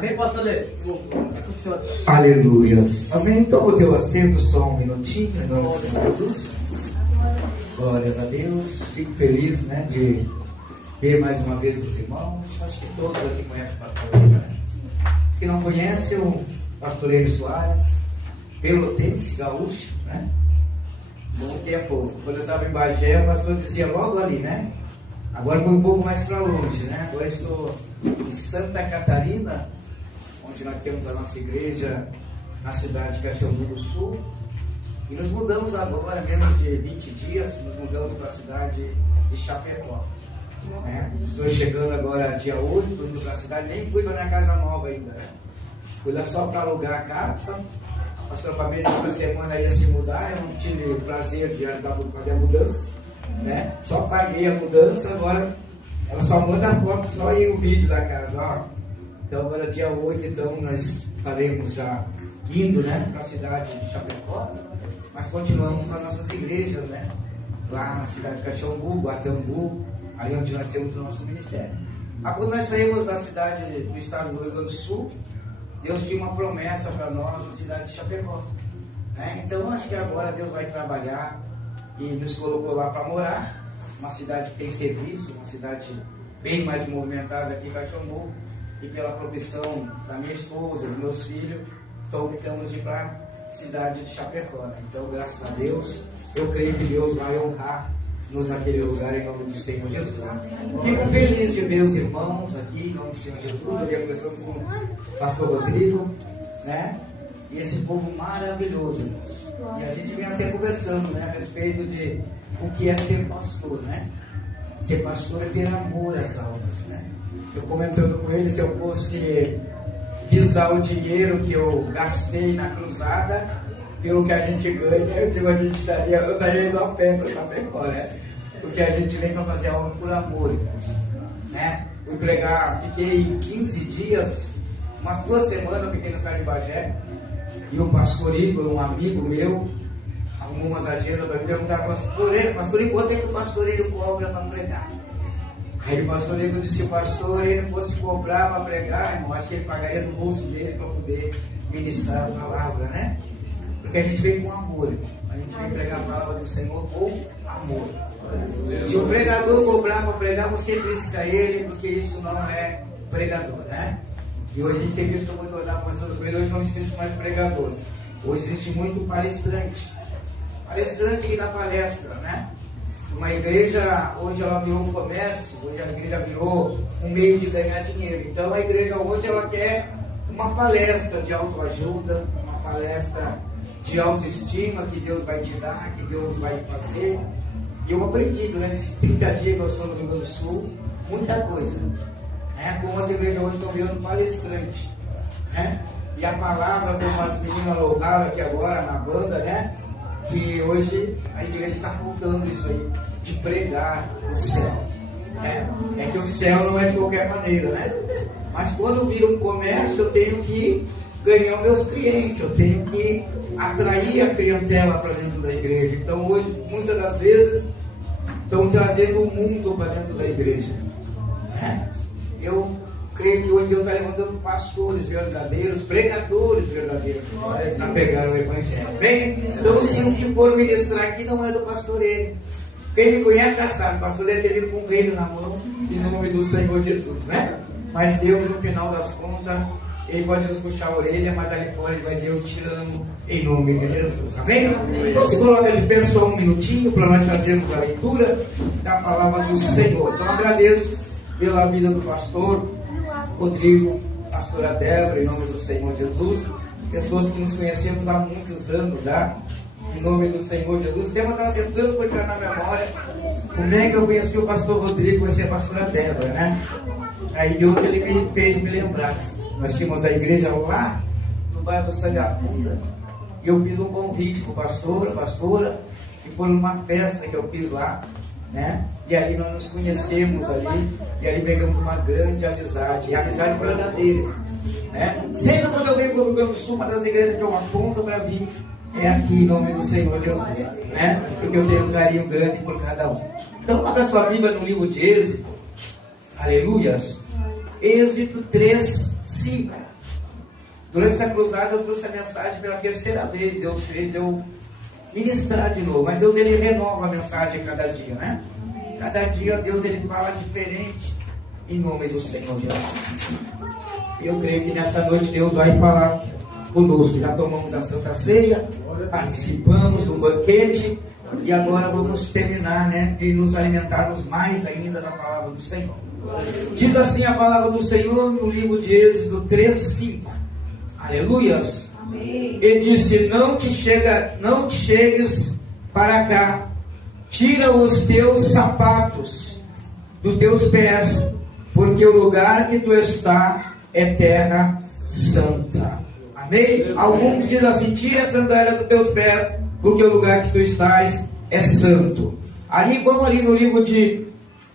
Amém, pastor? Aleluia. Amém. Toma o teu assento só um minutinho, em nome do Senhor Jesus. Glórias a Deus. Fico feliz, né, de ver mais uma vez os irmãos. Acho que todos aqui conhecem o pastor Eiro, né? Os que não conhecem, o pastor Eiro Soares, pelotense, gaúcho, né? Muito tempo, quando eu estava em Bagé, o pastor dizia logo ali, né? Agora foi um pouco mais para longe, né? Agora estou em Santa Catarina, onde nós temos a nossa igreja na cidade de Caxiambu do Sul. E nos mudamos agora, menos de 20 dias, nos mudamos para a cidade de Chapecó. Né? Estou chegando agora dia 8, indo para a cidade, nem fui para minha casa nova ainda, né? Fui lá só para alugar a casa. A pastora Pamela essa semana ia se mudar, eu não tive o prazer de ajudar para fazer a mudança, né? Só paguei a mudança, agora ela só manda a foto só e o vídeo da casa, ó. Então agora dia 8, então nós estaremos já indo, né, para a cidade de Chapecó, mas continuamos com as nossas igrejas, né? Lá na cidade de Caxiambu, Guatambu, ali onde nós temos o nosso ministério. Mas quando nós saímos da cidade do estado do Rio Grande do Sul, Deus tinha uma promessa para nós na cidade de Chapecó, né? Então acho que agora Deus vai trabalhar e nos colocou lá para morar, uma cidade que tem serviço, uma cidade bem mais movimentada aqui em Caxiambu, e pela provisão da minha esposa, dos meus filhos, então optamos de ir para a cidade de Chapecó, né? Então, graças a Deus, eu creio que Deus vai honrar-nos naquele lugar em nome do Senhor Jesus. Fico feliz de ver os irmãos aqui em nome do Senhor Jesus. Eu vi a conversando com o pastor Rodrigo, né? E esse povo maravilhoso, irmãos. E a gente vem até conversando, né, a respeito de o que é ser pastor, né? Ser pastor é ter amor às almas, né? Eu comentando com ele, se eu fosse visar o dinheiro que eu gastei na cruzada, pelo que a gente ganha, eu digo, eu estaria indo a pé para Chapecó, né? Porque a gente vem para fazer a obra por amor, né? Fui pregar, fiquei 15 dias, umas 2 semanas, eu fiquei na cidade de Bagé, e o pastor Igor, um amigo meu, arrumou umas agendas para me perguntar, pastor, quanto é que o pastor Igor cobra para pregar? Aí o pastor Igor disse, se o pastor ele fosse cobrar para pregar, irmão, acho que ele pagaria do bolso dele para poder ministrar a palavra, né? Porque a gente vem com amor, irmão. A gente vem pregar a palavra do Senhor com amor. Se o pregador cobrar para pregar, você pisca ele, porque isso não é pregador, né? E hoje a gente tem visto muito olhar para o hoje não existe mais pregador. Hoje existe muito palestrante. Palestrante que dá palestra, né? Uma igreja, hoje ela virou um comércio, hoje a igreja virou um meio de ganhar dinheiro. Então a igreja hoje ela quer uma palestra de autoajuda, uma palestra de autoestima que Deus vai te dar, que Deus vai fazer. E eu aprendi durante esses 30 dias que eu sou no Rio Grande do Sul, muita coisa. Como as igrejas hoje estão virando palestrante, né? E a palavra, como as meninas louvaram aqui agora na banda, né? Que hoje a igreja está contando isso aí, de pregar o céu, né? É que o céu não é de qualquer maneira, né? Mas quando vira um comércio, eu tenho que ganhar os meus clientes, eu tenho que atrair a clientela para dentro da igreja. Então hoje, muitas das vezes, estão trazendo o mundo para dentro da igreja, né? Eu creio que hoje Deus está levantando pastores verdadeiros, pregadores verdadeiros, para pegar o evangelho. Bem, então se o que for ministrar aqui não é do pastor ele. Quem me conhece já sabe, o pastor deve ter vindo com o reino na mão, em nome do Senhor Jesus, né? Mas Deus, no final das contas, Ele pode nos puxar a orelha, mas ali fora Ele vai dizer, eu te amo, em nome de Jesus. Amém? Então se coloca de pé só um minutinho, para nós fazermos a leitura da palavra do Senhor. Então agradeço pela vida do pastor Rodrigo, pastora Débora, em nome do Senhor Jesus, pessoas que nos conhecemos há muitos anos já, em nome do Senhor Jesus. O tema estava tentando colocar na memória como é que eu conheci o pastor Rodrigo, conheci a pastora Débora, né? Aí Deus ele me fez me lembrar. Nós tínhamos a igreja lá no bairro do Sangapunda, e eu fiz um convite para a pastora, e foi uma festa que eu fiz lá, né? E ali nós nos conhecemos ali, e ali pegamos uma grande amizade, e amizade verdadeira, né? Sempre quando eu venho para o Rio Grande do Sul, uma das igrejas que eu aponto para vir é aqui em nome do Senhor Jesus, né? Porque eu tenho um carinho grande por cada um. Então abra sua Bíblia no livro de Êxodo, aleluia, Êxodo 3, 5. Durante essa cruzada eu trouxe a mensagem pela terceira vez. Deus fez eu ministrar de novo. Mas Deus, ele renova a mensagem a cada dia, né? Cada dia Deus, ele fala diferente. Em nome do Senhor Jesus. Eu creio que nesta noite Deus vai falar conosco. Já tomamos a Santa Ceia, participamos do banquete e agora vamos terminar, né, de nos alimentarmos mais ainda da palavra do Senhor. Diz assim a palavra do Senhor no livro de Êxodo 3:5. Aleluias. Amém. Ele disse: não te chegues para cá, tira os teus sapatos dos teus pés, porque o lugar que tu está é terra santa. Amém? Alguns dizem assim: tira a sandália dos teus pés, porque o lugar que tu estás é santo. Vamos ali no livro de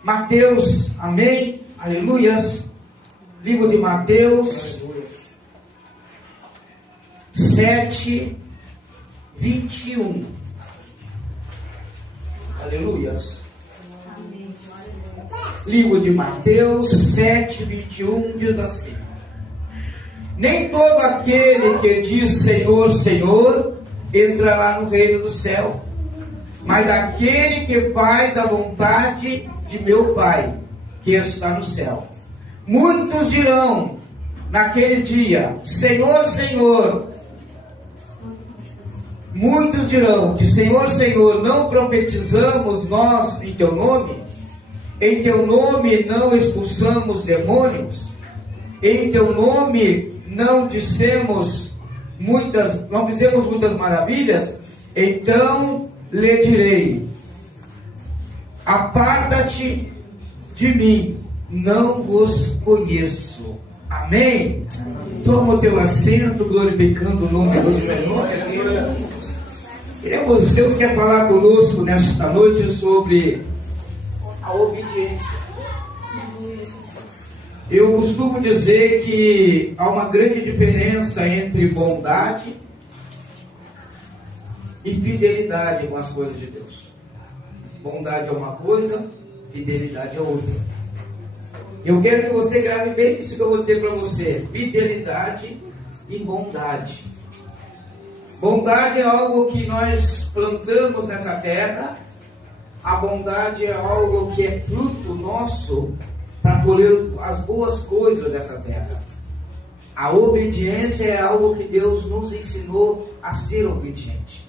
Mateus. Amém? Aleluias. Livro de Mateus 7:21. Aleluias. Livro de Mateus 7:21 diz assim: nem todo aquele que diz Senhor, Senhor entrará no reino do céu, mas aquele que faz a vontade de meu Pai que está no céu. Muitos dirão naquele dia: Senhor, Senhor. Muitos dirão de Senhor, Senhor, não profetizamos nós em teu nome? Em teu nome não expulsamos demônios? Em teu nome não fizemos muitas maravilhas? Então lhe direi: aparta-te de mim, não vos conheço. Amém? Toma o teu assento, glorificando o nome do Senhor. Deus quer falar conosco nesta noite sobre a obediência. Eu costumo dizer que há uma grande diferença entre bondade e fidelidade com as coisas de Deus. Bondade é uma coisa, fidelidade é outra. Eu quero que você grave bem isso que eu vou dizer para você: fidelidade e bondade. Bondade é algo que nós plantamos nessa terra. A bondade é algo que é fruto nosso para colher as boas coisas dessa terra. A obediência é algo que Deus nos ensinou a ser obediente.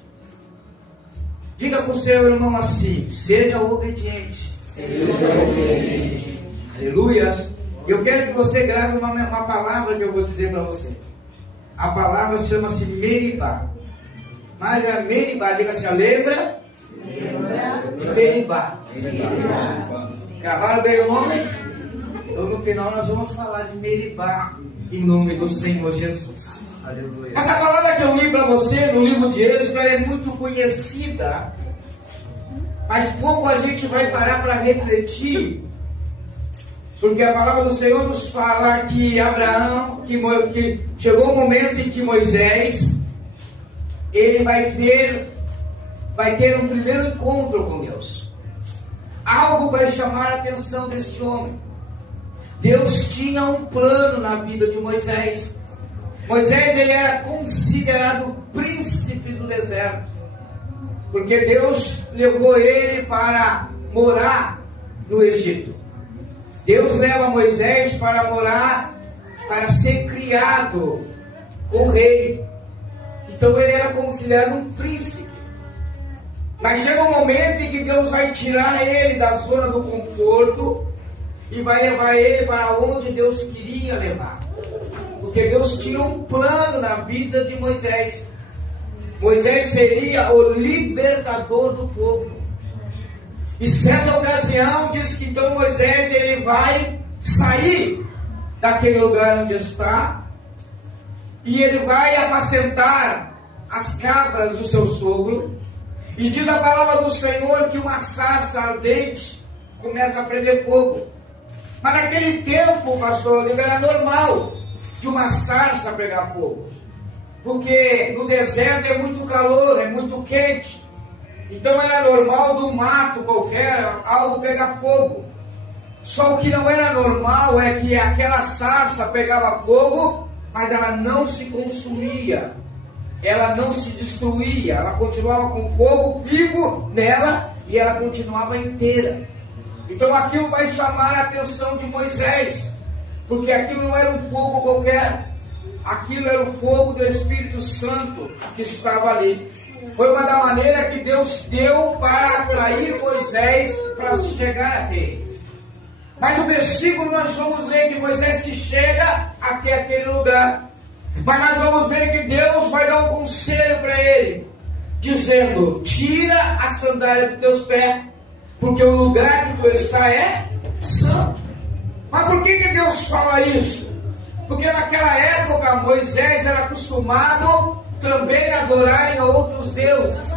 Diga para o seu irmão assim: seja obediente. Seja obediente. Aleluias. Eu quero que você grave uma palavra que eu vou dizer para você. A palavra chama-se Meribá. Meribá, diga assim: lembra? Meribá. Gravaram bem o nome? Então no final nós vamos falar de Meribá, em nome do Senhor Jesus. Aleluia. Essa palavra que eu li para você no livro de Êxodo, ela é muito conhecida, mas pouco a gente vai parar para refletir, porque a palavra do Senhor nos fala que Abraão, que chegou o momento em que Moisés, ele vai ter um primeiro encontro com Deus. Algo vai chamar a atenção deste homem. Deus tinha um plano na vida de Moisés. Moisés, ele era considerado príncipe do deserto, porque Deus levou ele para morar no Egito. Deus leva Moisés para morar, para ser criado o rei. Então ele era considerado um príncipe. Mas chega um momento em que Deus vai tirar ele da zona do conforto e vai levar ele para onde Deus queria levar. Porque Deus tinha um plano na vida de Moisés. Moisés seria o libertador do povo. E certa ocasião diz que então Moisés, ele vai sair daquele lugar onde está e ele vai apacentar as cabras do seu sogro. E diz a palavra do Senhor que uma sarça ardente começa a prender fogo. Mas naquele tempo, pastor, era normal de uma sarça pegar fogo, porque no deserto é muito calor, é muito quente. Então era normal do mato qualquer algo pegar fogo. Só o que não era normal é que aquela sarça pegava fogo, mas ela não se consumia, ela não se destruía, ela continuava com fogo vivo nela e ela continuava inteira. Então aquilo vai chamar a atenção de Moisés, porque aquilo não era um fogo qualquer, aquilo era o fogo do Espírito Santo que estava ali. Foi uma da maneira que Deus deu para atrair Moisés para se chegar até ele. Mas no versículo nós vamos ler que Moisés se chega até aquele lugar. Mas nós vamos ver que Deus vai dar um conselho para ele, dizendo: tira a sandália dos teus pés, porque o lugar que tu está é santo. Mas por que Deus fala isso? Porque naquela época Moisés era acostumado também a adorar em outros deuses.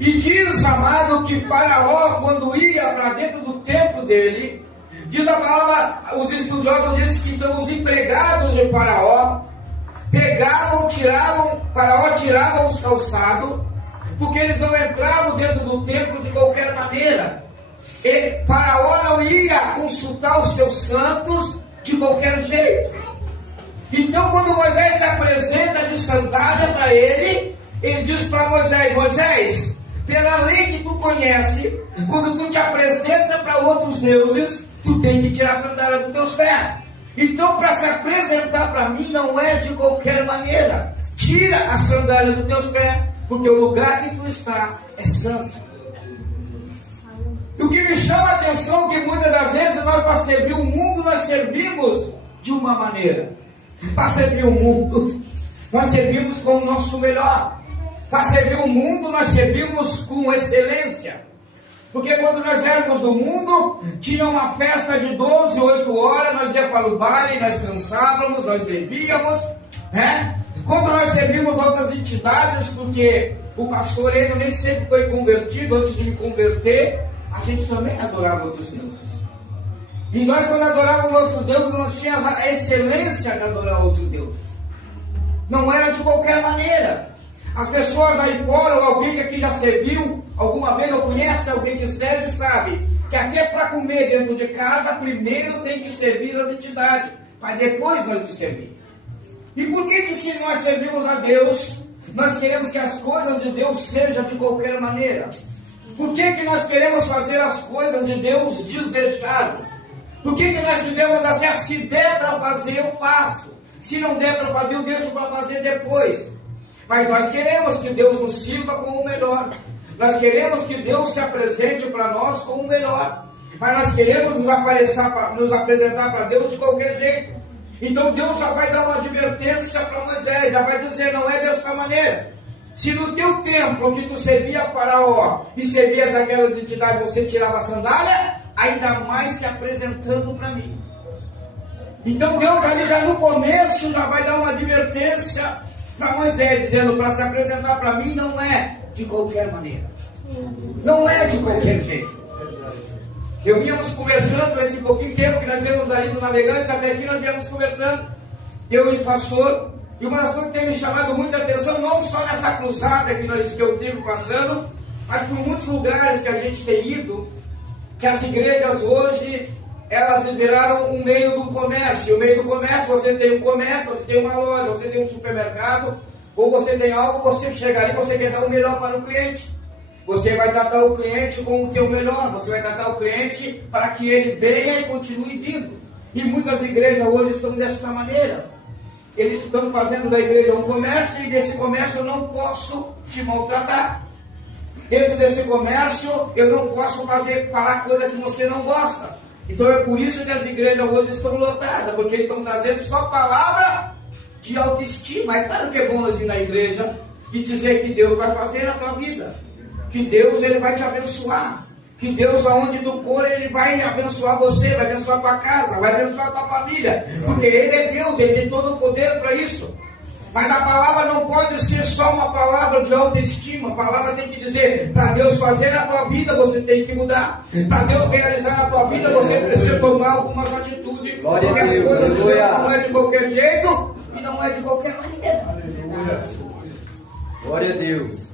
E diz, amado, que Faraó, quando ia para dentro do templo dele, diz a palavra, os estudiosos dizem que então os empregados de Faraó pegavam, Faraó tirava os calçados, porque eles não entravam dentro do templo de qualquer maneira. Faraó não ia consultar os seus santos de qualquer jeito. Então quando Moisés se apresenta de sandália para ele, ele diz para Moisés: Moisés, pela lei que tu conhece, quando tu te apresenta para outros deuses, tu tem que tirar a sandália dos teus pés. Então, para se apresentar para mim, não é de qualquer maneira. Tira a sandália dos teus pés, porque o lugar que tu está é santo. E o que me chama a atenção é que muitas das vezes nós, para servir o mundo, nós servimos de uma maneira. Para servir o mundo, nós servimos com o nosso melhor. Para servir o mundo, nós servimos com excelência. Porque quando nós éramos do mundo, tinha uma festa de 12, 8 horas, nós íamos para o baile, nós cansávamos, nós bebíamos, né? Quando nós servimos outras entidades, porque o pastor ele nem sempre foi convertido, antes de me converter, a gente também adorava outros deuses. E nós, quando adorávamos outros deuses, nós tínhamos a excelência de adorar outros deuses. Não era de qualquer maneira. As pessoas aí fora, ou alguém que aqui já serviu alguma vez, ou conhece alguém que serve, sabe que até para comer dentro de casa, primeiro tem que servir as entidades, para depois nós nos servir. E por que se nós servimos a Deus, nós queremos que as coisas de Deus sejam de qualquer maneira? Por que nós queremos fazer as coisas de Deus desleixado? Por que nós fizemos assim? Se der para fazer, eu faço. Se não der para fazer, eu deixo para fazer depois. Mas nós queremos que Deus nos sirva com o melhor. Nós queremos que Deus se apresente para nós com o melhor. Mas nós queremos nos apresentar para Deus de qualquer jeito. Então Deus já vai dar uma advertência para Moisés. Já vai dizer: não é dessa maneira. Se no teu templo que tu servia a Faraó e servia aquelas entidades, você tirava a sandália, ainda mais se apresentando para mim. Então Deus ali já no começo já vai dar uma advertência para Moisés, dizendo: para se apresentar para mim não é de qualquer maneira, não é de qualquer jeito. Eu vínhamos conversando nesse pouquinho tempo que nós vemos ali no Navegantes, até aqui nós vínhamos conversando, eu e o pastor, e uma das coisas que tem me chamado muita atenção, não só nessa cruzada que eu tive passando, mas por muitos lugares que a gente tem ido, que as igrejas hoje, elas viraram um meio do comércio. E o meio do comércio, você tem um comércio, você tem uma loja, você tem um supermercado, ou você tem algo, você chega ali, você quer dar o melhor para o cliente. Você vai tratar o cliente com o teu melhor, você vai tratar o cliente para que ele venha e continue vindo. E muitas igrejas hoje estão dessa maneira. Eles estão fazendo da igreja um comércio, e desse comércio eu não posso te maltratar. Dentro desse comércio eu não posso falar coisa que você não gosta. Então é por isso que as igrejas hoje estão lotadas, porque eles estão trazendo só palavra de autoestima. É claro que é bom nós ir na igreja e dizer que Deus vai fazer na tua vida, que Deus ele vai te abençoar, que Deus aonde tu for ele vai abençoar você, vai abençoar a tua casa, vai abençoar a tua família, porque Ele é Deus, Ele tem todo o poder para isso. Mas a palavra não pode ser só uma palavra de autoestima. A palavra tem que dizer: para Deus fazer na tua vida, você tem que mudar. Para Deus realizar na tua vida, você precisa tomar algumas atitudes. Porque as coisas de Deus não é de qualquer jeito e não é de qualquer maneira. Glória a Deus.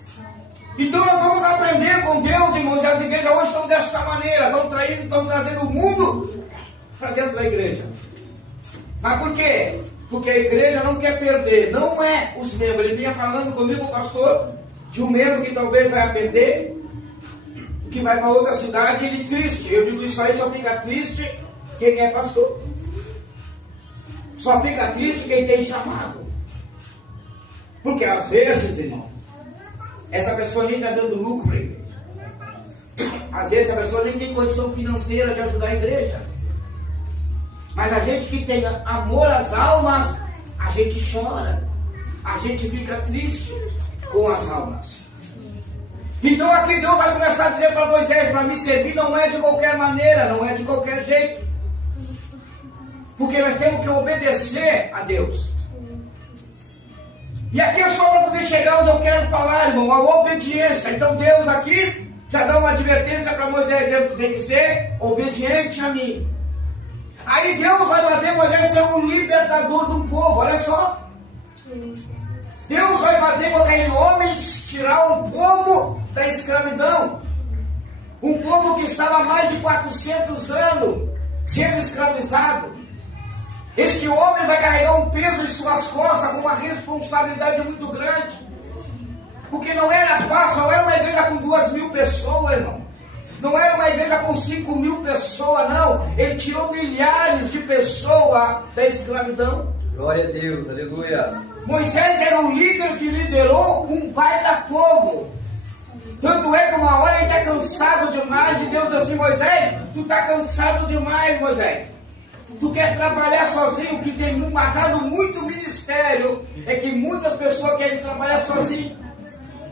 Então nós vamos aprender com Deus, irmãos. E as igrejas hoje estão desta maneira, estão trazendo o mundo para dentro da igreja. Mas por quê? Porque a igreja não quer perder, não é os membros. Ele vinha falando comigo, pastor, de um membro que talvez vai perder, que vai para outra cidade, ele triste. Eu digo, isso aí só fica triste quem é pastor. Só fica triste quem tem chamado. Porque às vezes, irmão, essa pessoa nem está dando lucro para a igreja. Às vezes a pessoa nem tem condição financeira de ajudar a igreja. Mas a gente que tem amor às almas, a gente chora. A gente fica triste com as almas. Então aqui Deus vai começar a dizer para Moisés, para me servir não é de qualquer maneira, não é de qualquer jeito. Porque nós temos que obedecer a Deus. E aqui é só para poder chegar onde eu quero falar, irmão, a obediência. Então Deus aqui já dá uma advertência para Moisés, tem que ser obediente a mim. Aí Deus vai fazer Moisés ser um libertador do povo, olha só. Deus vai fazer com aquele homem tirar um povo da escravidão. Um povo que estava há mais de 400 anos sendo escravizado. Este homem vai carregar um peso em suas costas com uma responsabilidade muito grande. Porque não era fácil, não era uma igreja com 2.000 pessoas, irmão. Não era uma igreja com 5.000 pessoas, não. Ele tirou milhares de pessoas da escravidão. Glória a Deus, aleluia. Moisés era um líder que liderou um baita povo. Tanto é que uma hora ele está cansado demais e Deus disse assim, Moisés, tu está cansado demais, Moisés. Tu quer trabalhar sozinho, o que tem matado muito ministério é que muitas pessoas querem trabalhar sozinho.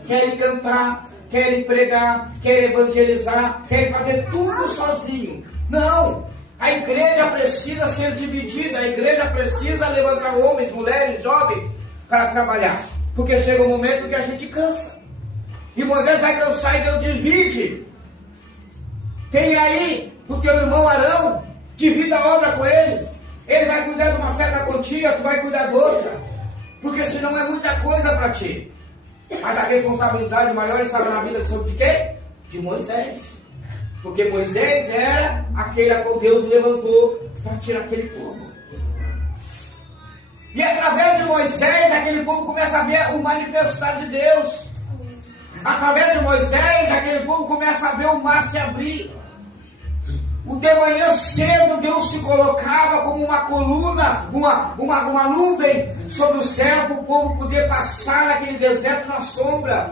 Querem cantar, querem pregar, querem evangelizar, querem fazer tudo sozinho. Não! A igreja precisa ser dividida, a igreja precisa levantar homens, mulheres, jovens para trabalhar. Porque chega um momento que a gente cansa. E Moisés vai cansar e Deus divide. Tem aí o teu irmão Arão, divida a obra com ele. Ele vai cuidar de uma certa quantia, tu vai cuidar de outra. Porque senão é muita coisa para ti. Mas a responsabilidade maior estava na vida de quem? De Moisés. Porque Moisés era aquele a qual Deus levantou para tirar aquele povo. E através de Moisés, aquele povo começa a ver o manifestar de Deus. Através de Moisés, aquele povo começa a ver o mar se abrir. De manhã cedo, Deus se colocava como uma coluna, uma nuvem sobre o céu, para o povo poder passar naquele deserto na sombra.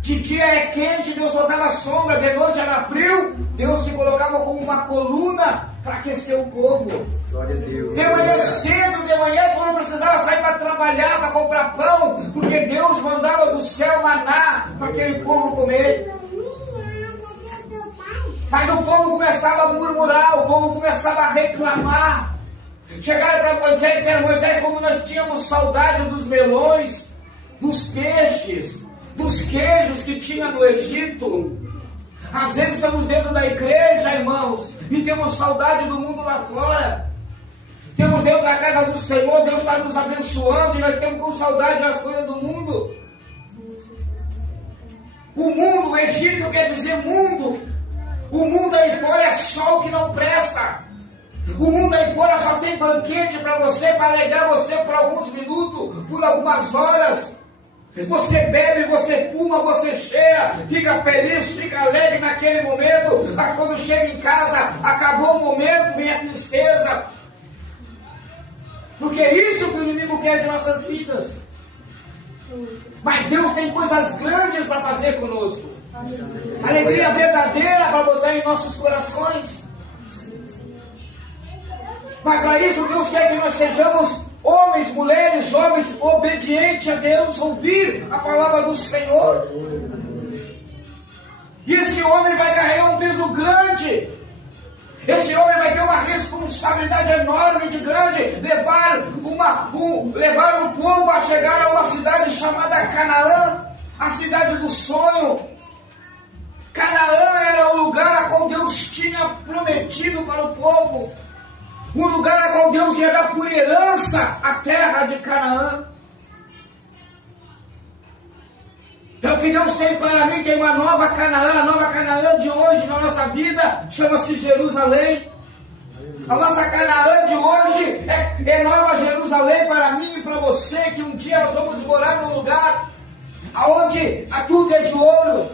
De dia é quente, Deus botava sombra, de noite era frio, Deus se colocava como uma coluna para aquecer o povo. Glória a Deus. De manhã cedo, de manhã, quando precisava sair para trabalhar, para comprar pão, porque Deus mandava do céu maná para aquele povo comer. Mas o povo começava a murmurar, o povo começava a reclamar. Chegaram para Moisés e disseram, Moisés, como nós tínhamos saudade dos melões, dos peixes, dos queijos que tinha no Egito. Às vezes estamos dentro da igreja, irmãos, e temos saudade do mundo lá fora. Temos dentro da casa do Senhor, Deus está nos abençoando e nós temos com saudade das coisas do mundo. O mundo, o Egito quer dizer mundo. O mundo aí fora é só o que não presta. O mundo aí fora só tem banquete para você, para alegrar você por alguns minutos, por algumas horas. Você bebe, você fuma, você cheira, fica feliz, fica alegre naquele momento. Mas quando chega em casa, acabou o momento, vem a tristeza. Porque é isso que o inimigo quer de nossas vidas. Mas Deus tem coisas grandes para fazer conosco. Alegria verdadeira para botar em nossos corações. Mas para isso Deus quer que nós sejamos homens, mulheres, jovens, obedientes a Deus, ouvir a palavra do Senhor. E esse homem vai carregar um peso grande. Esse homem vai ter uma responsabilidade enorme de grande, levar o povo a chegar a uma cidade chamada Canaã, a cidade do sonho. Canaã era o lugar a qual Deus tinha prometido para o povo. Um lugar a qual Deus ia dar por herança a terra de Canaã. É o que Deus tem para mim, tem uma nova Canaã. A nova Canaã de hoje na nossa vida chama-se Jerusalém. A nossa Canaã de hoje é Nova Jerusalém para mim e para você, que um dia nós vamos morar num lugar onde tudo é de ouro.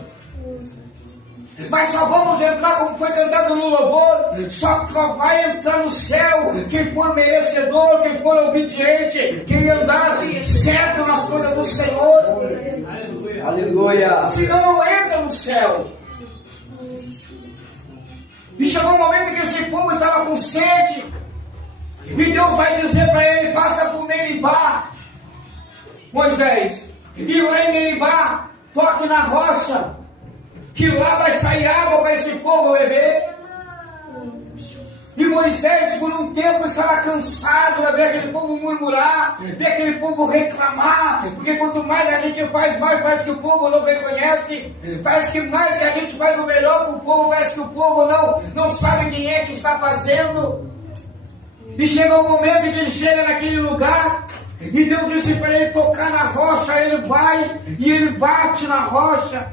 Mas só vamos entrar, como foi cantado no louvor, só vai entrar no céu quem for merecedor, quem for obediente, quem andar certo nas coisas do Senhor. Aleluia. Senão não entra no céu. E chegou um momento que esse povo estava com sede, e Deus vai dizer para ele: passa por Meribá, Moisés, e lá em Meribá, toque na rocha, que lá vai sair água para esse povo beber. E Moisés, por um tempo, estava cansado de ver aquele povo murmurar, ver aquele povo reclamar, porque quanto mais a gente faz, mais parece que o povo não reconhece, parece que mais que a gente faz o melhor para o povo, parece que o povo não sabe quem é que está fazendo. E chega o momento em que ele chega naquele lugar, e Deus disse para ele tocar na rocha, ele vai, e ele bate na rocha.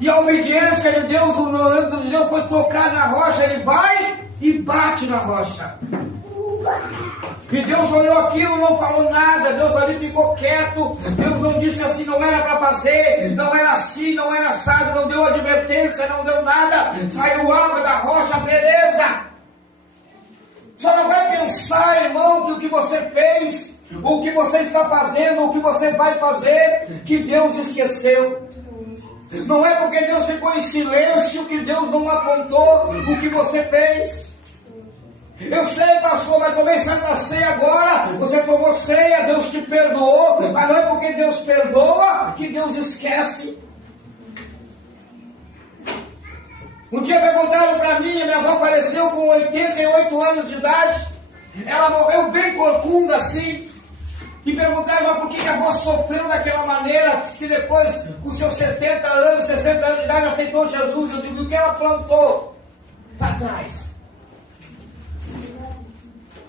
E a obediência de Deus, o anjo de Deus foi tocar na rocha, ele vai e bate na rocha. E Deus olhou aquilo, não falou nada, Deus ali ficou quieto, Deus não disse assim, não era para fazer, não era assim, não era assado, não deu advertência, não deu nada, saiu água da rocha, beleza. Só não vai pensar, irmão, que o que você fez, o que você está fazendo, o que você vai fazer, que Deus esqueceu. Não é porque Deus ficou em silêncio que Deus não apontou o que você fez. Eu sei, pastor, mas tomei Santa Ceia agora. Você tomou ceia, Deus te perdoou. Mas não é porque Deus perdoa que Deus esquece. Um dia perguntaram para mim, minha avó faleceu com 88 anos de idade. Ela morreu bem corcunda assim. E perguntaram, mas por que a avó sofreu daquela maneira, se depois, com seus 70 anos, 60 anos de idade, aceitou Jesus? Eu digo, o que ela plantou para trás?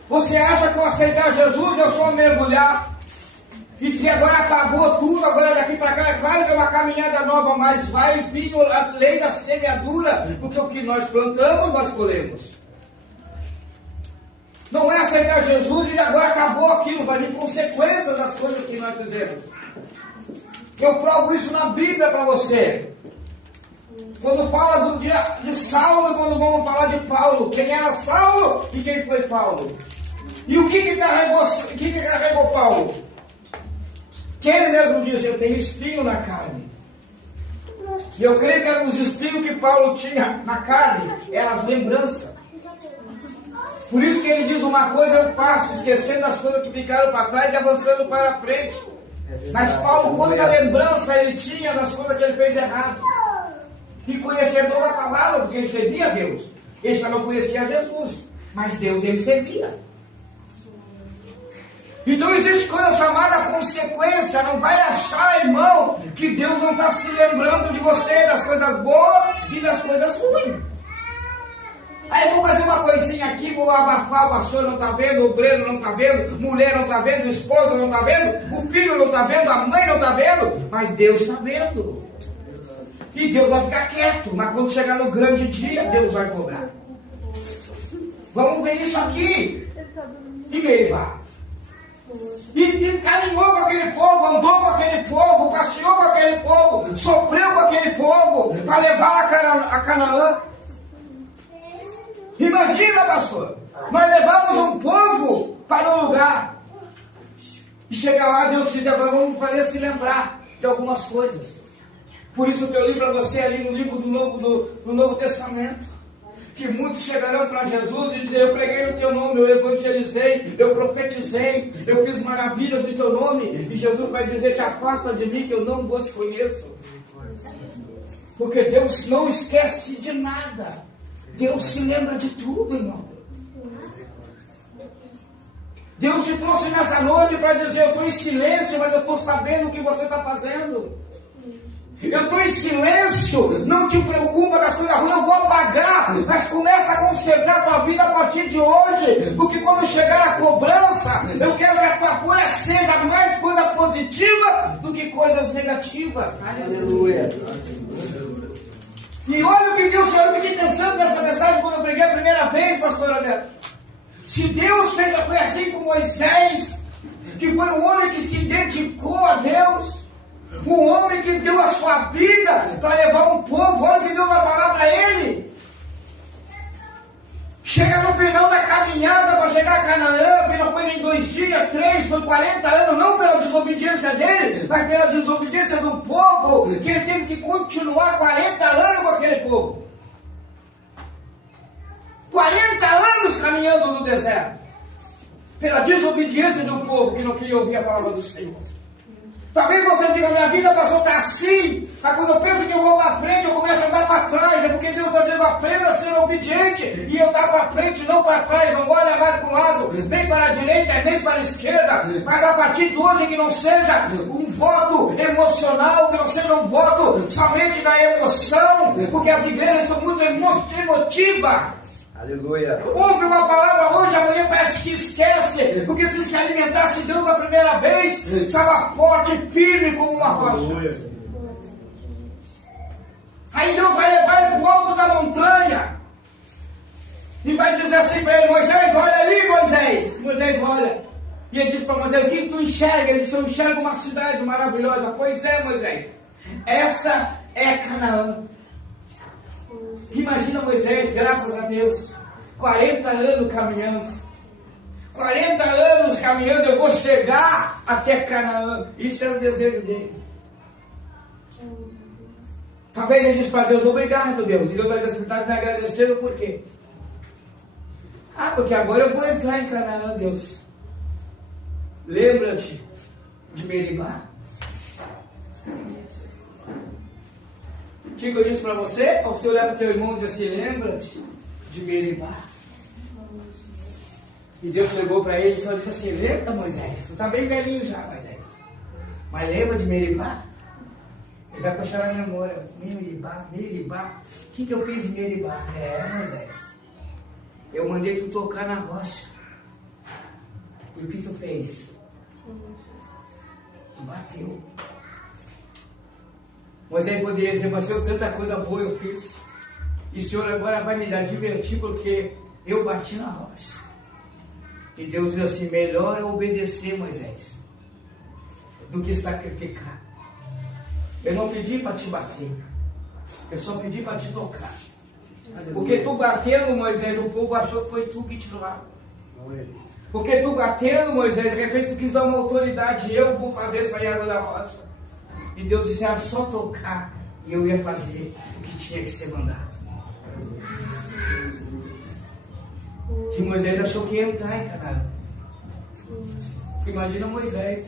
Você acha que ao aceitar Jesus eu só mergulhar e dizer agora acabou tudo, agora daqui para cá, é claro que é uma caminhada nova, mas vai vir a lei da semeadura, porque o que nós plantamos, nós colhemos. Não é aceitar Jesus e agora acabou aquilo, vai vir consequências das coisas que nós fizemos. Eu provo isso na Bíblia para você. Quando fala do dia de Saulo, quando vamos falar de Paulo, quem era Saulo e quem foi Paulo? E o que carregou Paulo? Que ele mesmo disse, eu tenho espinho na carne. E eu creio que os espinhos que Paulo tinha na carne eram as lembranças. Por isso que ele diz uma coisa eu faço, esquecendo as coisas que ficaram para trás e avançando para frente. Mas Paulo, quanta lembrança ele tinha das coisas que ele fez errado. E conhecedor da palavra, porque ele servia a Deus. Ele só não conhecia Jesus, mas Deus ele servia. Então existe coisa chamada consequência. Não vai achar, irmão, que Deus não está se lembrando de você, das coisas boas e das coisas ruins. Aí vou fazer uma coisinha aqui, vou abafar, o pastor não está vendo, o obreiro não está vendo, mulher não está vendo, o esposo não está vendo, o filho não está vendo, a mãe não está vendo, mas Deus está vendo. E Deus vai ficar quieto, mas quando chegar no grande dia, Deus vai cobrar. Vamos ver isso aqui. E Meribá. E caminhou com aquele povo, andou com aquele povo, passeou com aquele povo, sofreu com aquele povo, para levar a Canaã. Imagina, pastor, nós levamos um povo para um lugar. E chega lá, Deus diz, agora vamos fazer se lembrar de algumas coisas. Por isso que eu li para você ali no livro do Novo Testamento, que muitos chegarão para Jesus e dizer, eu preguei no teu nome, eu evangelizei, eu profetizei, eu fiz maravilhas no teu nome. E Jesus vai dizer, te afasta de mim que eu não vos conheço. Porque Deus não esquece de nada. Deus se lembra de tudo, irmão. Deus te trouxe nessa noite para dizer, eu estou em silêncio, mas eu estou sabendo o que você está fazendo. Eu estou em silêncio, não te preocupa com as coisas ruins, eu vou apagar, mas começa a consertar a tua vida a partir de hoje, porque quando chegar a cobrança, eu quero que a tua folha seja mais coisa positiva do que coisas negativas. Aleluia. E olha o que Deus falou, eu fiquei pensando nessa mensagem quando eu preguei a primeira vez, pastora Neto. Se Deus foi assim com Moisés, que foi um homem que se dedicou a Deus, um homem que deu a sua vida para levar um povo, olha o que Deus vai falar para ele. Chega no final da caminhada para chegar a Canaã, que não foi nem 2 dias, 3, foi 40 anos, não pela desobediência dele, mas pela desobediência do povo, que ele teve que continuar 40 anos com aquele povo. 40 anos caminhando no deserto, pela desobediência do povo, que não queria ouvir a palavra do Senhor. Talvez você diga, minha vida passou a estar assim, mas quando eu penso que eu vou para frente, eu começo a andar para trás, é porque Deus está dizendo, aprenda a ser obediente, e andar para frente, não para trás, não olha mais para o lado, nem para a direita, nem para a esquerda, mas a partir de hoje que não seja um voto emocional, que não seja um voto somente da emoção, porque as igrejas são muito emotivas. Aleluia. Ouve uma palavra hoje, amanhã parece que esquece, porque se alimentasse Deus a primeira vez, estava forte e firme como uma rocha. Aí Deus vai levar ele para o alto da montanha e vai dizer assim para ele, Moisés, olha ali, Moisés. Moisés olha, e ele diz para Moisés, o que tu enxerga? Ele disse, eu enxergo uma cidade maravilhosa. Pois é, Moisés, essa é Canaã. Imagina Moisés, graças a Deus, 40 anos caminhando. 40 anos caminhando, eu vou chegar até Canaã. Isso era o desejo dele. Talvez ele disse para Deus, obrigado, Deus. E Deus vai dizer, está me agradecendo por quê? Porque agora eu vou entrar em Canaã, Deus. Lembra-te de Meribá. O que eu disse para você? Ao você olhar para o teu irmão e dizer assim, lembra-te de Meribá. E Deus chegou para ele e só disse assim, lembra, Moisés? Tu está bem velhinho já, Moisés. Mas lembra de Meribá? Ele vai puxar na memória. Meribá. O que eu fiz em Meribá? Moisés. Eu mandei tu tocar na rocha. E o que tu fez? Tu bateu. Moisés poderia dizer, mas eu tanta coisa boa eu fiz. E o Senhor agora vai me dar divertir porque eu bati na rocha. E Deus diz assim, melhor é obedecer, Moisés, do que sacrificar. Eu não pedi para te bater. Eu só pedi para te tocar. Porque tu batendo, Moisés, o povo achou que foi tu que tirou água. Porque tu batendo, Moisés, de repente tu quis dar uma autoridade, eu vou fazer sair água da rocha. E Deus disse, era só tocar e eu ia fazer o que tinha que ser mandado. E Moisés achou que ia entrar em Canaã. Imagina Moisés,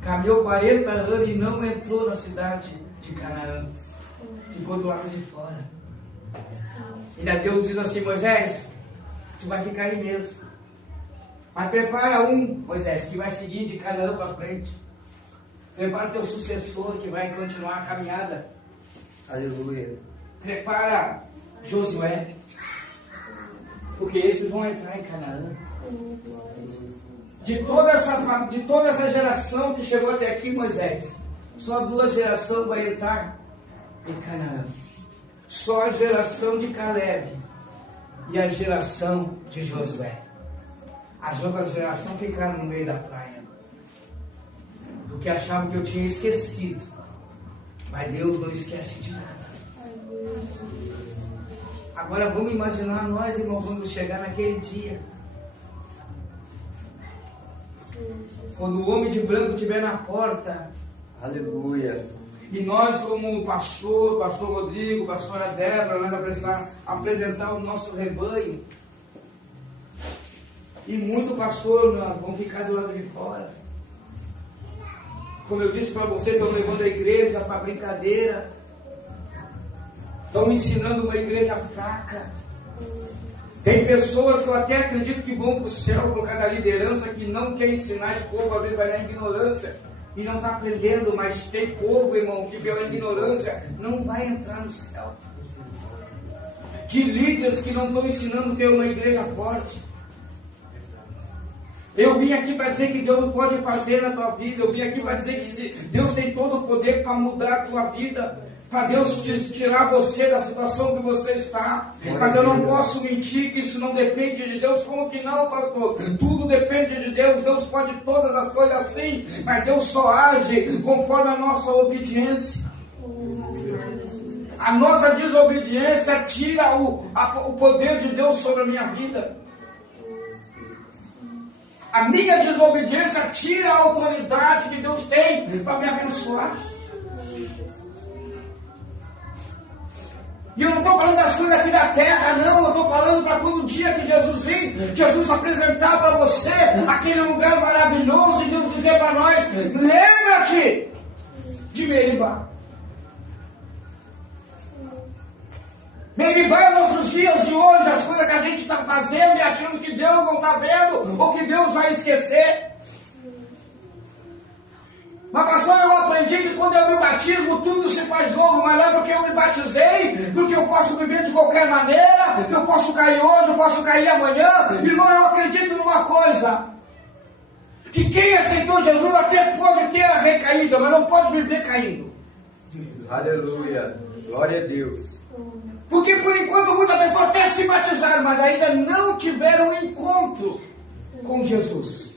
caminhou 40 anos e não entrou na cidade de Canaã. Ficou do lado de fora. E daí Deus diz assim, Moisés, tu vai ficar aí mesmo. Mas prepara Moisés, que vai seguir de Canaã para frente. Prepara o teu sucessor que vai continuar a caminhada. Aleluia. Prepara Josué. Porque esses vão entrar em Canaã. De toda essa geração que chegou até aqui, Moisés, só 2 gerações vai entrar em Canaã. Só a geração de Caleb e a geração de Josué. As outras gerações ficaram no meio da praia. Porque achavam que eu tinha esquecido. Mas Deus não esquece de nada. Agora vamos imaginar nós, irmãos, vamos chegar naquele dia. Quando o homem de branco estiver na porta. Aleluia. E nós, como pastor Rodrigo, pastora Débora, nós vamos apresentar o nosso rebanho. E muito pastor vão ficar do lado de fora. Como eu disse para você, estão levando a igreja para brincadeira. Estão ensinando uma igreja fraca. Tem pessoas que eu até acredito que vão para o céu por causa da liderança que não quer ensinar e o povo às vezes vai na ignorância e não está aprendendo, mas tem povo, irmão, que pela ignorância não vai entrar no céu. De líderes que não estão ensinando a ter uma igreja forte. Eu vim aqui para dizer que Deus pode fazer na tua vida. Eu vim aqui para dizer que Deus tem todo o poder para mudar a tua vida. para Deus tirar você da situação que você está. Mas eu não posso mentir que isso não depende de Deus. Como que não, pastor? Tudo depende de Deus. Deus pode todas as coisas sim, mas Deus só age conforme a nossa obediência. A nossa desobediência tira o poder de Deus sobre a minha vida. A minha desobediência tira a autoridade que Deus tem para me abençoar. E eu não estou falando das coisas aqui da terra, não. Eu estou falando para quando o dia que Jesus vir, Jesus apresentar para você aquele lugar maravilhoso e Deus dizer para nós: lembra-te de Meribá. Meribá é nossos dias de hoje, as coisas que a gente está fazendo e achando que Deus não está vendo ou que Deus vai esquecer. Mas pastor, eu aprendi que quando eu me batismo tudo se faz novo, mas não é porque eu me batizei, porque eu posso viver de qualquer maneira, eu posso cair hoje, eu posso cair amanhã. Irmão, eu acredito numa coisa, que quem aceitou Jesus até pode ter a recaída, mas não pode viver caindo. Aleluia. Glória a Deus. Porque por enquanto muitas pessoas até se batizaram, mas ainda não tiveram um encontro com Jesus.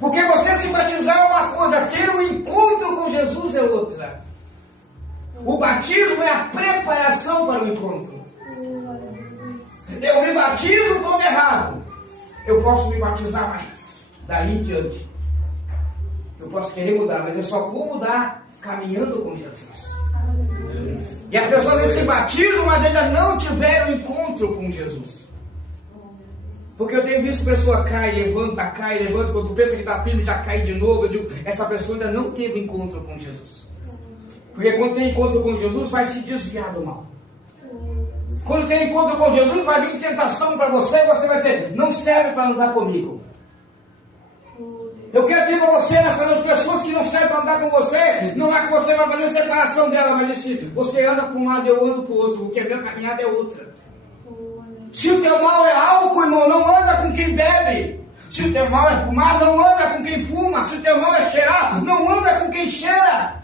Porque você se batizar é uma coisa, ter um encontro com Jesus é outra. O batismo é a preparação para o encontro. Eu me batizo todo errado. Eu posso me batizar, mas daí em diante eu posso querer mudar, mas eu só vou mudar caminhando com Jesus. E as pessoas se batizam, mas ainda não tiveram encontro com Jesus. Porque eu tenho visto pessoa cai, levanta, quando tu pensa que está firme, já cai de novo. Eu digo, essa pessoa ainda não teve encontro com Jesus. Porque quando tem encontro com Jesus, vai se desviar do mal. Quando tem encontro com Jesus, vai vir tentação para você, e você vai dizer, não serve para andar comigo. Eu quero dizer para você, nessas pessoas que não servem para andar com você, não é que você vai fazer separação dela, mas se você anda para um lado e eu ando para o outro, porque a minha caminhada é outra. Se o teu mal é álcool, irmão, não anda com quem bebe. Se o teu mal é fumar, não anda com quem fuma. Se o teu mal é cheirar, não anda com quem cheira.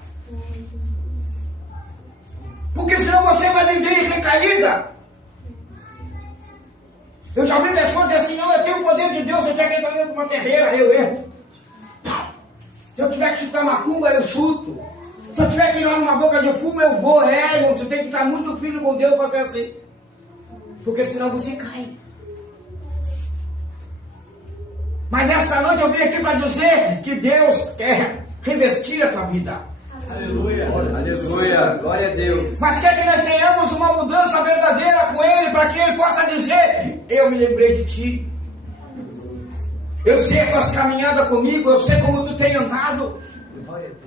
Porque senão você vai viver em recaída. Eu já ouvi pessoas dizer assim, não, eu tenho o poder de Deus, eu tinha que entrar dentro de uma terreira, eu entro. Se eu tiver que chutar macumba, eu chuto. Se eu tiver que ir lá numa boca de fumo, eu vou. Irmão, você tem que estar muito firme com Deus para ser assim. Porque senão você cai. Mas nessa noite eu vim aqui para dizer que Deus quer revestir a tua vida. Aleluia. Aleluia. Glória a Deus. Mas quer que nós tenhamos uma mudança verdadeira com Ele, para que Ele possa dizer, eu me lembrei de ti. Eu sei a tua caminhada comigo, eu sei como tu tem andado. Glória a Deus.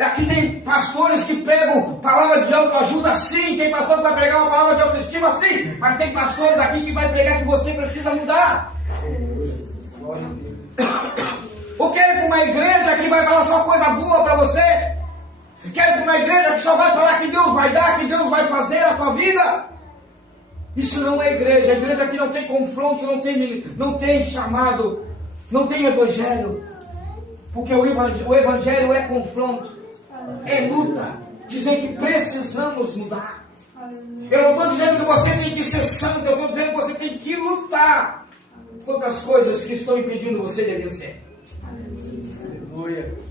Aqui tem pastores que pregam palavra de autoajuda, sim. Tem pastor que vai pregar uma palavra de autoestima, sim. Mas tem pastores aqui que vai pregar que você precisa mudar. Ou quer ir para uma igreja que vai falar só coisa boa para você? Quer ir para uma igreja que só vai falar que Deus vai dar, que Deus vai fazer na tua vida? Isso não é igreja. A igreja que não tem confronto, não tem chamado, não tem evangelho. Porque o evangelho é confronto. É luta, dizer que precisamos mudar. Eu não estou dizendo que você tem que ser santo, eu estou dizendo que você tem que lutar contra as coisas que estão impedindo você de vencer.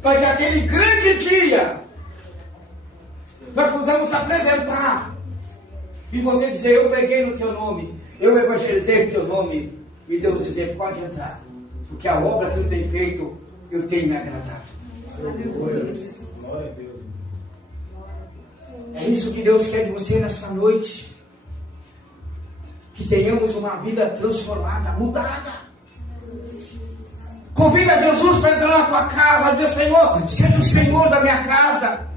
Para que aquele grande dia nós possamos apresentar e você dizer, eu preguei no teu nome, eu evangelizei no teu nome, e Deus dizer, pode entrar, porque a obra que eu tenho feito, eu tenho me agradado. Glória a Deus. É isso que Deus quer de você nesta noite. Que tenhamos uma vida transformada, mudada. Convida Jesus para entrar na tua casa, dizer, Senhor, seja o Senhor da minha casa.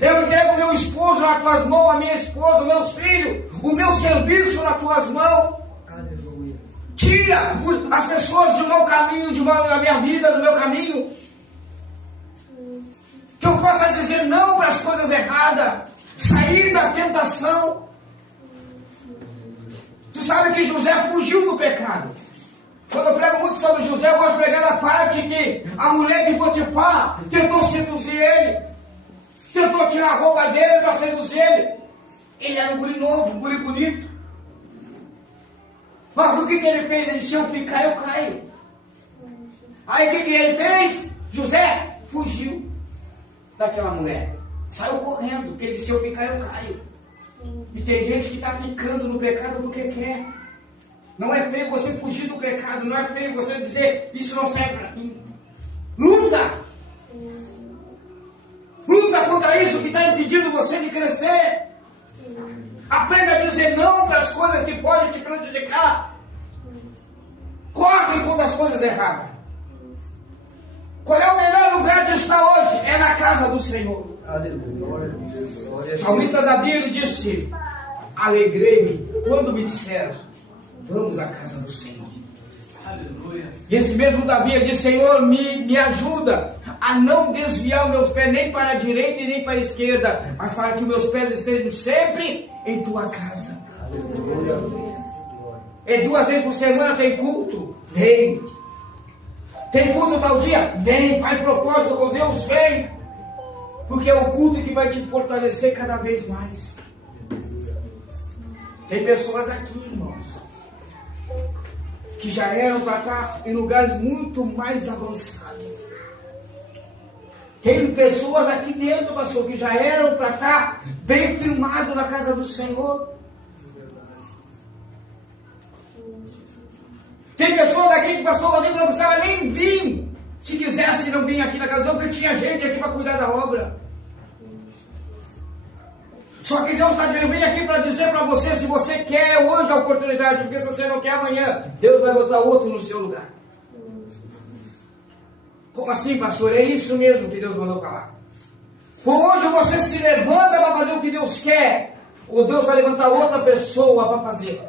Eu entrego o meu esposo nas tuas mãos, a minha esposa, os meus filhos, o meu serviço nas tuas mãos. Aleluia. Tira as pessoas do meu caminho, da minha vida, do meu caminho. Que eu possa dizer não para as coisas erradas, sair da tentação. Tu sabe que José fugiu do pecado. Quando eu prego muito sobre José, eu gosto de pregar a parte que a mulher de Potifar tentou seduzir ele. tentou tirar a roupa dele para seduzir ele. Ele era um guri novo, um guri bonito. Mas o que ele fez? Ele disse: se eu picar, eu caio. Aí o que ele fez? José fugiu daquela mulher. Saiu correndo, porque ele disse: se eu picar, eu caio. E tem gente que está ficando no pecado porque quer. Não é feio você fugir do pecado, não é feio você dizer: isso não serve para mim. Luta! Luta contra isso que está impedindo você de crescer. Aprenda a dizer não para as coisas que podem te prejudicar. Corre contra as coisas erradas. Qual é o melhor lugar de estar hoje? É na casa do Senhor. Aleluia. O salmista Davi, ele disse: alegrei-me quando me disseram: vamos à casa do Senhor. Aleluia. E esse mesmo Davi, ele disse: Senhor, me ajuda a não desviar os meus pés nem para a direita e nem para a esquerda, mas para que meus pés estejam sempre em tua casa. Aleluia. E 2 vezes por semana tem culto? Vem. Tem culto tal dia? Vem. Faz propósito com Deus? Vem. Porque é o culto que vai te fortalecer cada vez mais. Tem pessoas aqui, irmãos, que já eram para estar em lugares muito mais avançados. Tem pessoas aqui dentro, pastor, que já eram para estar bem firmados na casa do Senhor. Tem pessoas aqui que o pastor Rodrigo não precisava nem vir. Se quisesse, não vinha aqui na casa do Senhor, porque tinha gente aqui para cuidar da obra. Só que Deus está dizendo: vem aqui para dizer para você, se você quer hoje a oportunidade, porque se você não quer amanhã, Deus vai botar outro no seu lugar. Como assim, pastor? É isso mesmo que Deus mandou falar. Por onde você se levanta para fazer o que Deus quer, ou Deus vai levantar outra pessoa para fazer.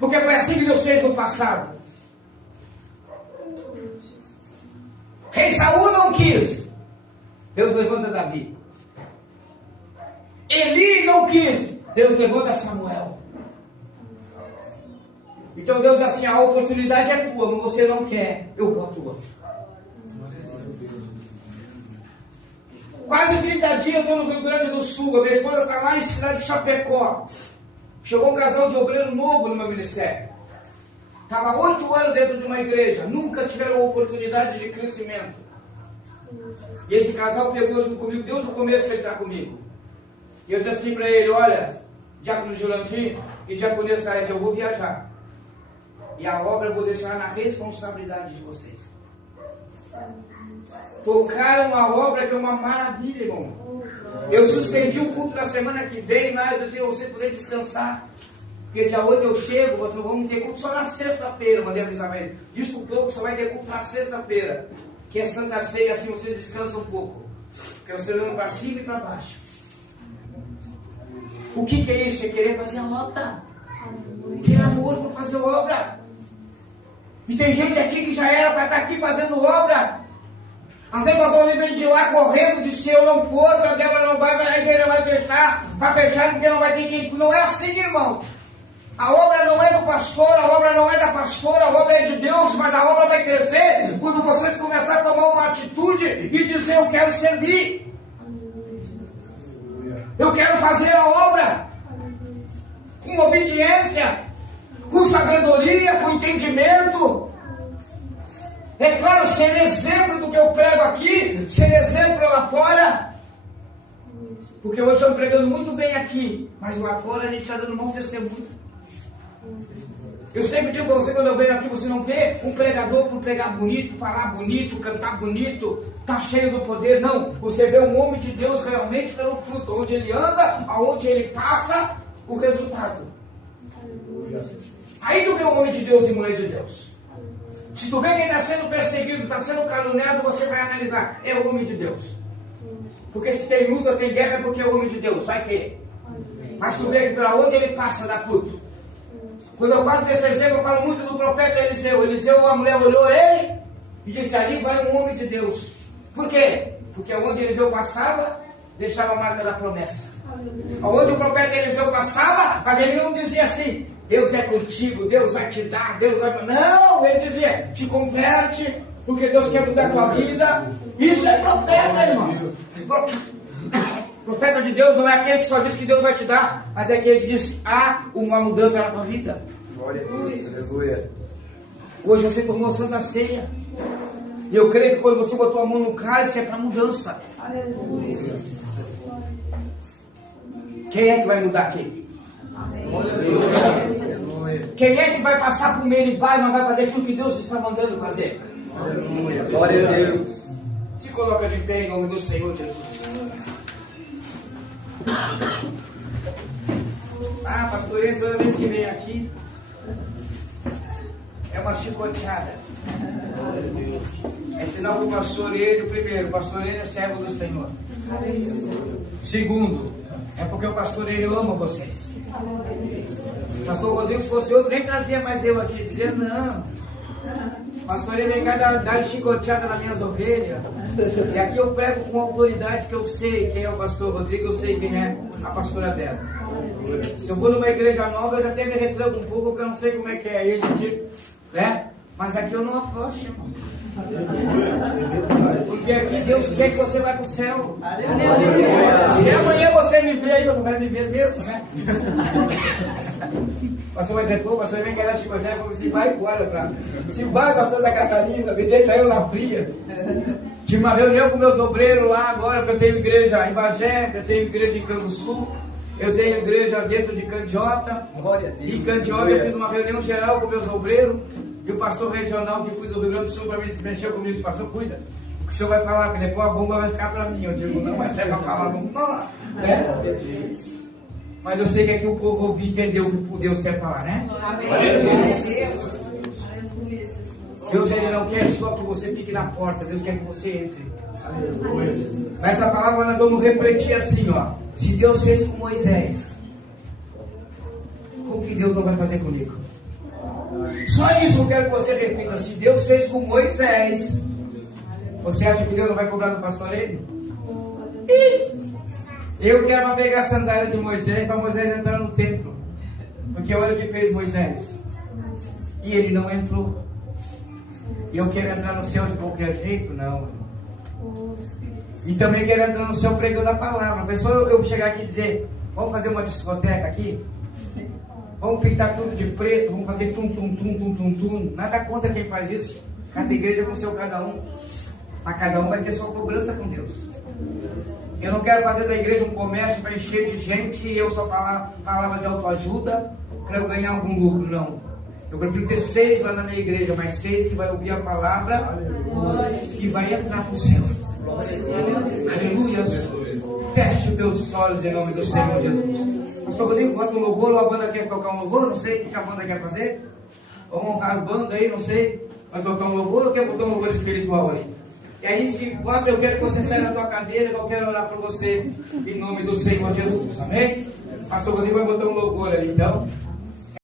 Porque foi assim que Deus fez no passado. Rei Saul não quis, Deus levanta Davi. Eli não quis, Deus levanta Samuel. Então Deus diz assim: a oportunidade é tua, mas você não quer, eu boto outro. Quase 30 dias eu no Rio Grande do Sul, a minha esposa está lá em cidade de Chapecó. Chegou um casal de obreiro novo no meu ministério. Estava 8 anos dentro de uma igreja, nunca tiveram oportunidade de crescimento. E esse casal pegou junto comigo, desde o começo que ele está comigo. E eu disse assim para ele: olha, diácono Jurandir e diaconisa Sarete, eu vou viajar. E a obra eu vou deixar na responsabilidade de vocês. Tocaram a obra, que é uma maravilha, irmão. Eu suspendi o culto da semana que vem, mas eu disse: você poder descansar. Porque dia 8 eu chego, vamos ter culto só na sexta-feira. Mandei avisar para ele: desculpa, só vai ter culto na sexta-feira, que é Santa Ceia, assim você descansa um pouco. Porque você anda para cima e para baixo. O que é isso? É querer fazer a obra. Ter amor para fazer a obra. E tem gente aqui que já era para estar aqui fazendo obra. Às vezes pastor, ele vem de lá correndo, disse: se eu não for, a Débora não vai, a igreja vai fechar. Vai fechar porque não vai ter quem. Não é assim, irmão. A obra não é do pastor, a obra não é da pastora, a obra é de Deus, mas a obra vai crescer quando vocês começarem a tomar uma atitude e dizer: eu quero servir. Eu quero fazer a obra com obediência, com sabedoria, com entendimento. É claro, ser exemplo do que eu prego aqui, ser exemplo lá fora. Porque hoje estamos pregando muito bem aqui, mas lá fora a gente está dando mau testemunho. Eu sempre digo para você, quando eu venho aqui, você não vê um pregador por pregar bonito, falar bonito, cantar bonito, tá cheio do poder. Não, você vê um homem de Deus realmente pelo fruto, onde ele anda, aonde ele passa, o resultado. Aí tu vê um homem de Deus e mulher de Deus. Se tu vê quem está sendo perseguido, está sendo caluniado, você vai analisar: é o homem de Deus. Porque se tem luta, tem guerra, é porque é o homem de Deus, vai ter. Mas tu vê que pela onde ele passa, dá fruto. Quando eu falo desse exemplo, eu falo muito do profeta Eliseu. Eliseu, a mulher olhou ele e disse: ali vai um homem de Deus. Por quê? Porque onde Eliseu passava, deixava a marca da promessa. Onde o profeta Eliseu passava, mas ele não dizia assim: Deus é contigo, Deus vai te dar, Deus vai... Não, ele dizia: te converte, Porque Deus quer mudar a tua vida. Isso é profeta, irmão. Profeta de Deus não é aquele que só diz que Deus vai te dar, mas é aquele que diz: há uma mudança na tua vida. Glória a Deus. Aleluia. Hoje você tomou a Santa Ceia. E eu creio que quando você botou a mão no cálice é para mudança. Aleluia. Quem é que vai mudar aqui? Aleluia. Quem é que vai passar por Meribá e não vai fazer aquilo que Deus está mandando fazer? Aleluia. Glória a Deus. Se coloca de pé em nome do Senhor Jesus. Ah, pastoreio, toda vez que vem aqui é uma chicoteada. É sinal que o pastoreio, primeiro, o pastoreio é servo do Senhor. Segundo, é porque o pastoreio ama vocês. Pastor Rodrigo, se fosse outro, nem trazia mais eu aqui, dizia não. Pastoreio vem cá dar chicoteada nas minhas ovelhas. E aqui eu prego com autoridade, que eu sei quem é o pastor Rodrigo, eu sei quem é a pastora dela. Se eu vou numa igreja nova, eu já até me retranco um pouco, porque eu não sei como é que é aí, gente, né? Mas aqui eu não afrouxo, irmão. Porque aqui Deus quer que você vá para o céu. Se amanhã você me ver aí, você vai me ver mesmo, né? O pastor vai dizer: pô, pastor, vem querer chicotear, porque se vai embora, cara. Se vai, pastor da Catarina, me deixa eu na fria. Tive uma reunião com meus obreiros lá agora, porque eu tenho igreja em Bagé, eu tenho igreja em Canguçu, eu tenho igreja dentro de Candiota. E em Candiota eu fiz uma reunião geral com meus obreiros. E o pastor regional que cuida do Rio Grande do Sul para mim mexeu comigo e disse: pastor, cuida. O que o senhor vai falar, porque depois a bomba vai ficar para mim. Eu digo: não, mas é para falar, vamos falar. Né? Mas eu sei que aqui o povo ouviu e entendeu o que Deus quer falar, né? Deus ele não quer só que você fique na porta, Deus quer que você entre. Nessa palavra nós vamos refletir assim, ó. Se Deus fez com Moisés, como que Deus não vai fazer comigo? Só isso eu quero que você repita. Se Deus fez com Moisés, você acha que Deus não vai cobrar do pastoreio? Eu quero pegar a sandália de Moisés para Moisés entrar no templo. Porque olha o que fez Moisés. E ele não entrou. E eu quero entrar no céu de qualquer jeito? Não. E também quero entrar no céu pregando a palavra. Mas só eu chegar aqui e dizer: vamos fazer uma discoteca aqui? Vamos pintar tudo de preto, vamos fazer tum. Nada contra quem faz isso. Cada igreja com seu cada um. Mas cada um vai ter sua cobrança com Deus. Eu não quero fazer da igreja um comércio para encher de gente e eu só falar palavra de autoajuda para eu ganhar algum lucro, não. Eu prefiro ter 6 lá na minha igreja, mas 6 que vai ouvir a palavra e vai entrar para o céu. Aleluia. Feche os teus olhos em nome do Senhor Jesus. Pastor Rodrigo, bota um louvor, ou a banda quer tocar um louvor, não sei o que a banda quer fazer. Vamos honrar a banda aí, não sei. Vai tocar um louvor ou quer botar um louvor espiritual aí? E aí, se bota, eu quero que você saia da tua cadeira, que eu quero orar por você, em nome do Senhor Jesus. Amém? Pastor Rodrigo vai botar um louvor ali, então.